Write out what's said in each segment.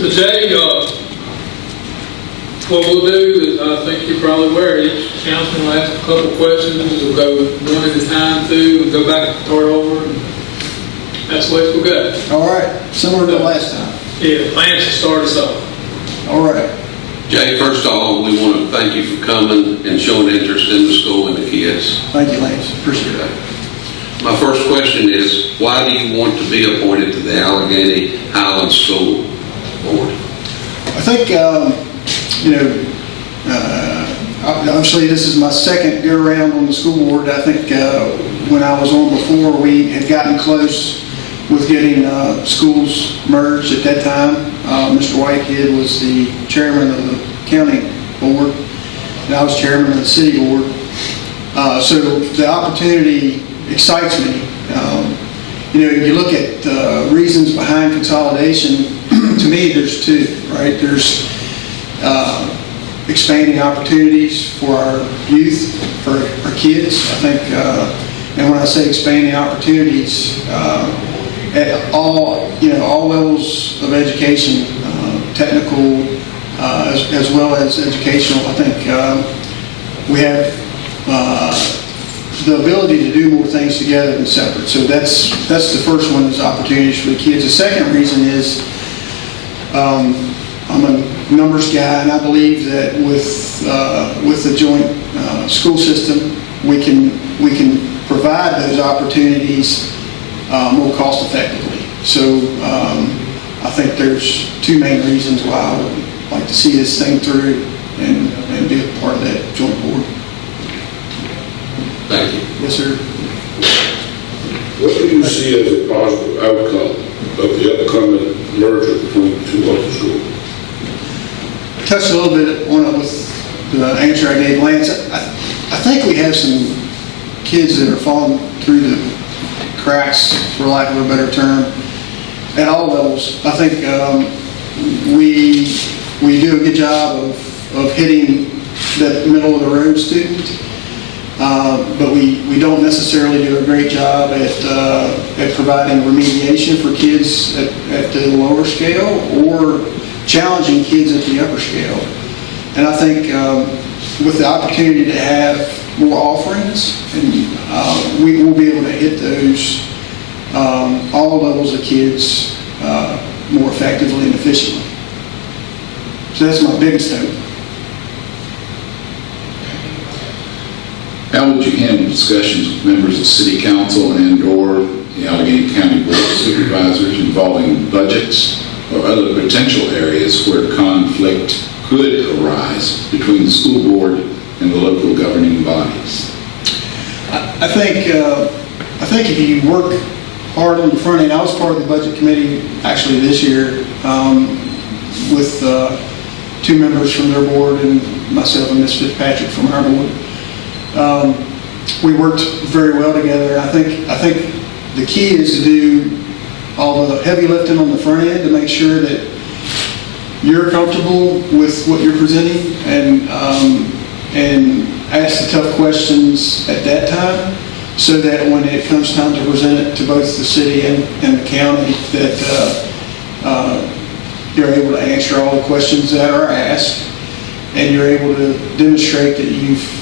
So Jay, what we'll do is, I think you're probably aware, each councilman will ask a couple questions, we'll go one at a time through, and go back and start over, and that's the way we'll go. All right, similar to last time. Yeah, Lance will start us off. All right. Jay, first of all, we want to thank you for coming and showing interest in the school and the kids. Thank you, Lance. Appreciate it. My first question is, why do you want to be appointed to the Alleghany Highlands School Board? I think, obviously this is my second go around on the school board. I think when I was on before, we had gotten close with getting schools merged at that time. Mr. Whitehead was the chairman of the county board, and I was chairman of the city board. So the opportunity excites me. You look at reasons behind consolidation. To me, there's two, right? There's expanding opportunities for our youth, for our kids. I think, and when I say expanding opportunities, at all levels of education, technical as well as educational, I think we have the ability to do more things together than separate. So that's the first one, is opportunities for the kids. The second reason is I'm a numbers guy, and I believe that with the joint school system, we can provide those opportunities more cost effectively. So I think there's two main reasons why I would like to see this thing through and be a part of that joint board. Thank you. Yes, sir. What do you see as a positive outcome of the upcoming merger between the two local schools? I touched a little bit on it with the answer I gave Lance. I think we have some kids that are falling through the cracks, for lack of a better term, at all levels. I think we do a good job of hitting that middle of the road student. But we don't necessarily do a great job at providing remediation for kids at the lower scale, or challenging kids at the upper scale. And I think with the opportunity to have more offerings, and we will be able to hit those all levels of kids more effectively and efficiently. So that's my biggest hope. How would you handle discussions with members of City Council and/or the Allegheny County Board of Supervisors involving budgets or other potential areas where conflict could arise between the school board and the local governing bodies? I think if you work hard on the front end, I was part of the budget committee actually this year with two members from their board and myself and Ms. Fitzpatrick from our board. We worked very well together. I think the key is to do all the heavy lifting on the front end to make sure that you're comfortable with what you're presenting, and ask the tough questions at that time, so that when it comes time to present it to both the city and the county, that you're able to answer all the questions that are asked, and you're able to demonstrate that you've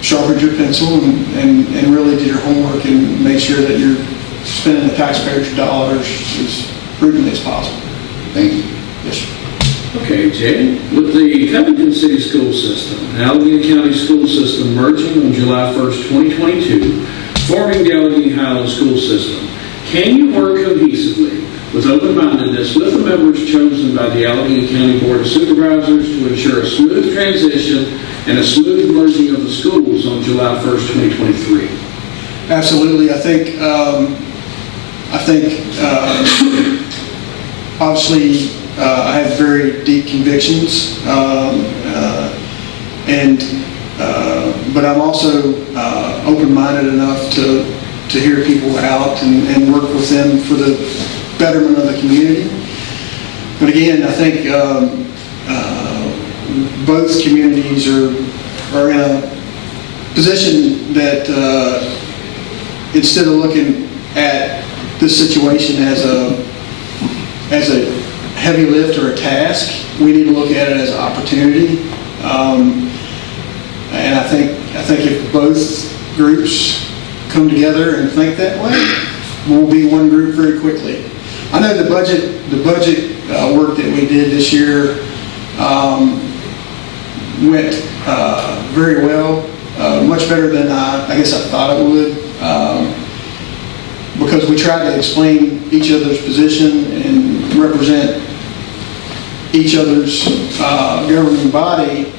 sharpened your pencil and really did your homework and made sure that you're spending the taxpayers' dollars as prudently as possible. Thank you. Yes, sir. Okay, Jay. With the Covington City School System and Allegheny County School System merging on July 1st, 2022, forming the Allegheny Highlands School System, can you work cohesively with open-mindedness with the members chosen by the Allegheny County Board of Supervisors to ensure a smooth transition and a smooth merging of the schools on July 1st, 2023? Absolutely. I think obviously I have very deep convictions, but I'm also open-minded enough to hear people out and work with them for the betterment of the community. But again, I think both communities are in a position that instead of looking at this situation as heavy lift or a task. We need to look at it as an opportunity. And I think if both groups come together and think that way, we'll be one group very quickly. I know the budget work that we did this year went very well, much better than I guess I thought it would, because we tried to explain each other's position and represent each other's governing body,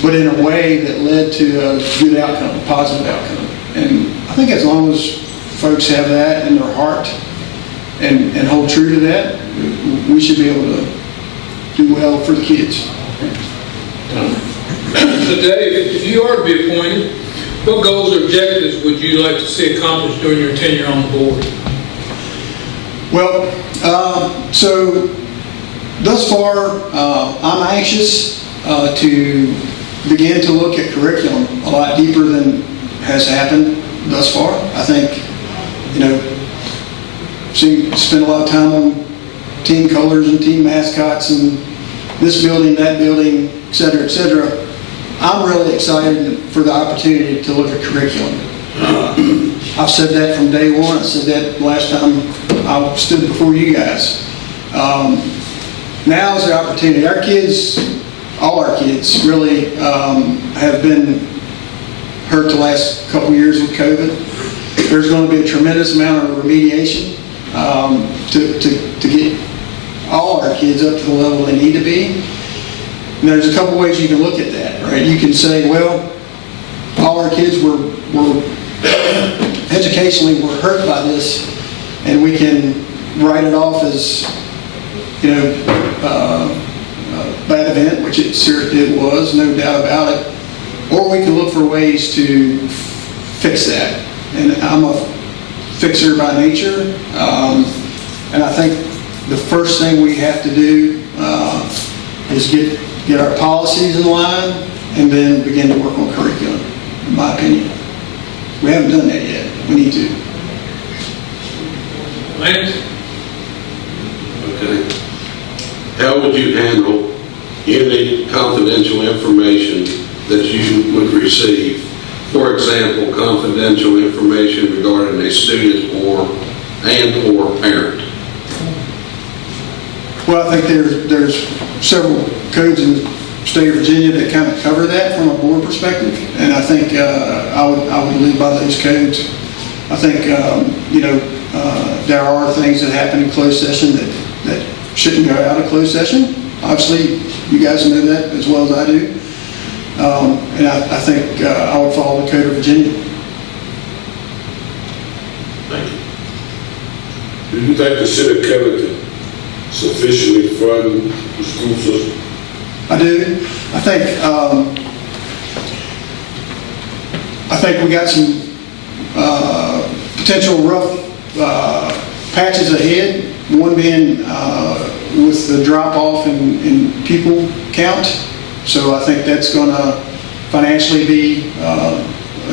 but in a way that led to a good outcome, a positive outcome. And I think as long as folks have that in their heart and hold true to that, we should be able to do well for the kids. So Dave, if you are to be appointed, what goals or objectives would you like to see accomplished during your tenure on the board? Well, so thus far, I'm anxious to begin to look at curriculum a lot deeper than has happened thus far. I think, spend a lot of time on team colors and team mascots and this building, that building, et cetera, et cetera. I'm really excited for the opportunity to look at curriculum. I've said that from day one. I said that last time I stood before you guys. Now is the opportunity. Our kids, all our kids, really have been hurt the last couple years with COVID. There's going to be a tremendous amount of remediation to get all our kids up to the level they need to be. And there's a couple ways you can look at that, right? You can say, well, all our kids were educationally were hurt by this, and we can write it off as, a bad event, which it was, no doubt about it. Or we can look for ways to fix that. And I'm a fixer by nature, and I think the first thing we have to do is get our policies in line and then begin to work on curriculum, in my opinion. We haven't done that yet. We need to. Lance? Okay. How would you handle any confidential information that you would receive? For example, confidential information regarding a student or parent. Well, I think there's several codes in the state of Virginia that kind of cover that from a board perspective, and I think I would live by those codes. I think there are things that happen in closed session that shouldn't go out of closed session. Obviously, you guys know that as well as I do, and I think I would follow the code of Virginia. Thank you. Do you think the city of Covington sufficiently fund the school system? I do. I think we got some potential rough patches ahead. One being with the drop off in pupil count. So I think that's going to financially be a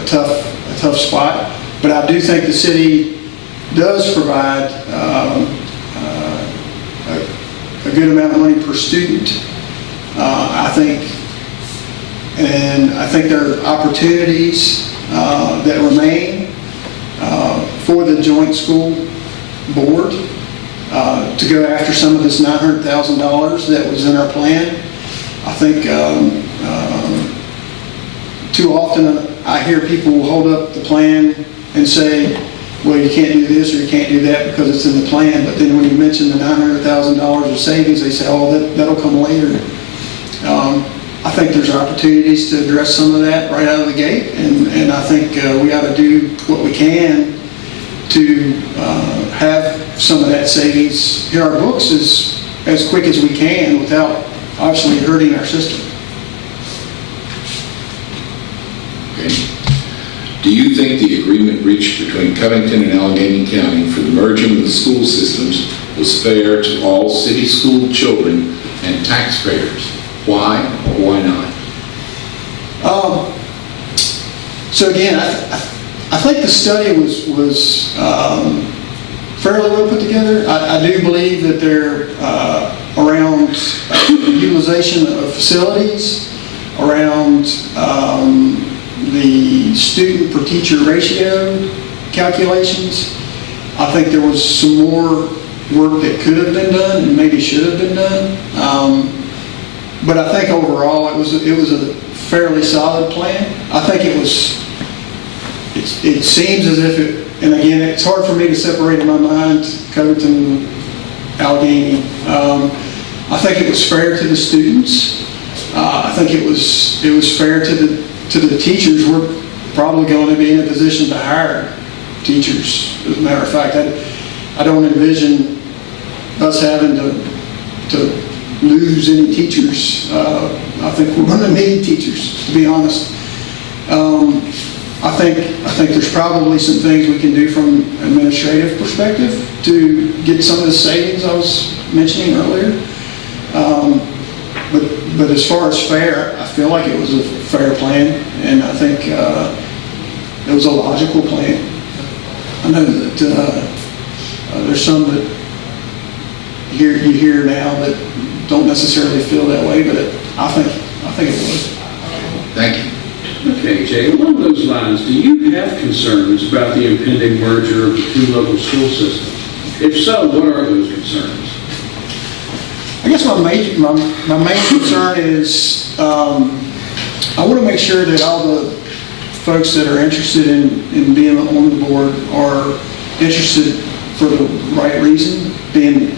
tough spot. But I do think the city does provide a good amount of money per student. I think there are opportunities that remain for the joint school board to go after some of this $900,000 that was in our plan. I think too often I hear people hold up the plan and say, well, you can't do this or you can't do that because it's in the plan. But then when you mention the $900,000 of savings, they say, oh, that'll come later. I think there's opportunities to address some of that right out of the gate, and I think we ought to do what we can to have some of that savings in our books as quick as we can without obviously hurting our system. Okay. Do you think the agreement reached between Covington and Allegheny County for the merging of the school systems was fair to all city school children and taxpayers? Why or why not? So again, I think the study was fairly well put together. I do believe that there around utilization of facilities, around the student per teacher ratio calculations. I think there was some more work that could have been done and maybe should have been done. But I think overall it was a fairly solid plan. I think it seems as if it, and again, it's hard for me to separate in my mind Covington, Allegheny. I think it was fair to the students. I think it was fair to the teachers. We're probably going to be in a position to hire teachers. As a matter of fact, I don't envision us having to lose any teachers. I think we're going to need teachers, to be honest. I think there's probably some things we can do from an administrative perspective to get some of the savings I was mentioning earlier. But as far as fair, I feel like it was a fair plan, and I think it was a logical plan. I know that there's some that you hear now that don't necessarily feel that way, but I think it was. Thank you. Okay, Jay, along those lines, do you have concerns about the impending merger of the two local school systems? If so, what are those concerns? I guess my main concern is I want to make sure that all the folks that are interested in being on the board are interested for the right reason, being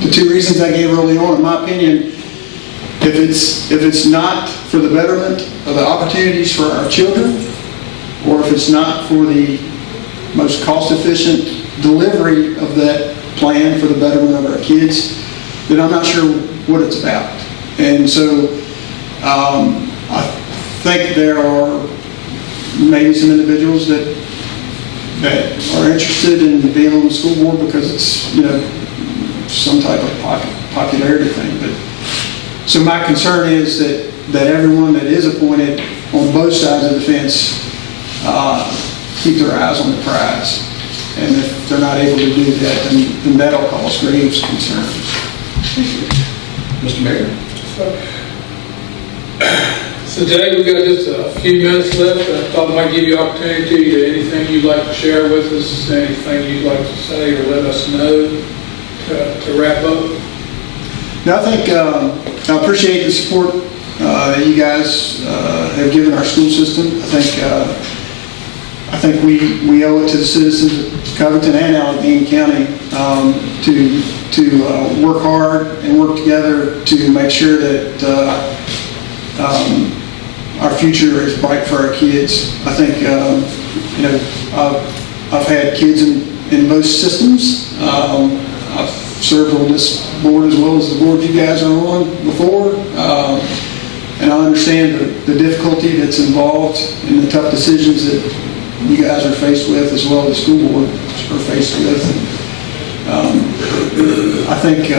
the two reasons I gave early on. In my opinion, if it's not for the betterment of the opportunities for our children, or if it's not for the most cost-efficient delivery of that plan for the betterment of our kids, then I'm not sure what it's about. And so I think there are maybe some individuals that are interested in being on the school board because it's, some type of popularity thing. But so my concern is that everyone that is appointed on both sides of the fence keep their eyes on the prize. And if they're not able to do that, then that'll cause grave concerns. Mr. Mayor? So Jay, we've got just a few minutes left. I thought I might give you opportunity to anything you'd like to share with us, anything you'd like to say or let us know to wrap up. Now, I think I appreciate the support that you guys have given our school system. I think we owe it to the citizens of Covington and Allegheny County to work hard and work together to make sure that our future is bright for our kids. I think I've had kids in both systems. I've served on this board as well as the board you guys are on before, and I understand the difficulty that's involved in the tough decisions that you guys are faced with, as well as the school board are faced with. I think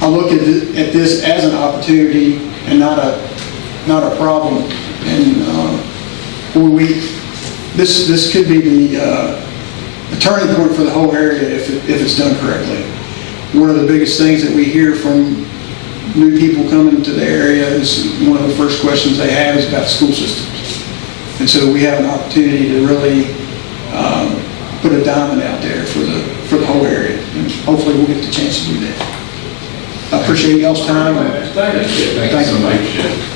I look at this as an opportunity and not a problem. And this could be the turning point for the whole area if it's done correctly. One of the biggest things that we hear from new people coming to the area is one of the first questions they have is about school systems. And so we have an opportunity to really put a diamond out there for the whole area. And hopefully we'll get the chance to do that. I appreciate y'all's time. Thank you. Thank you so much.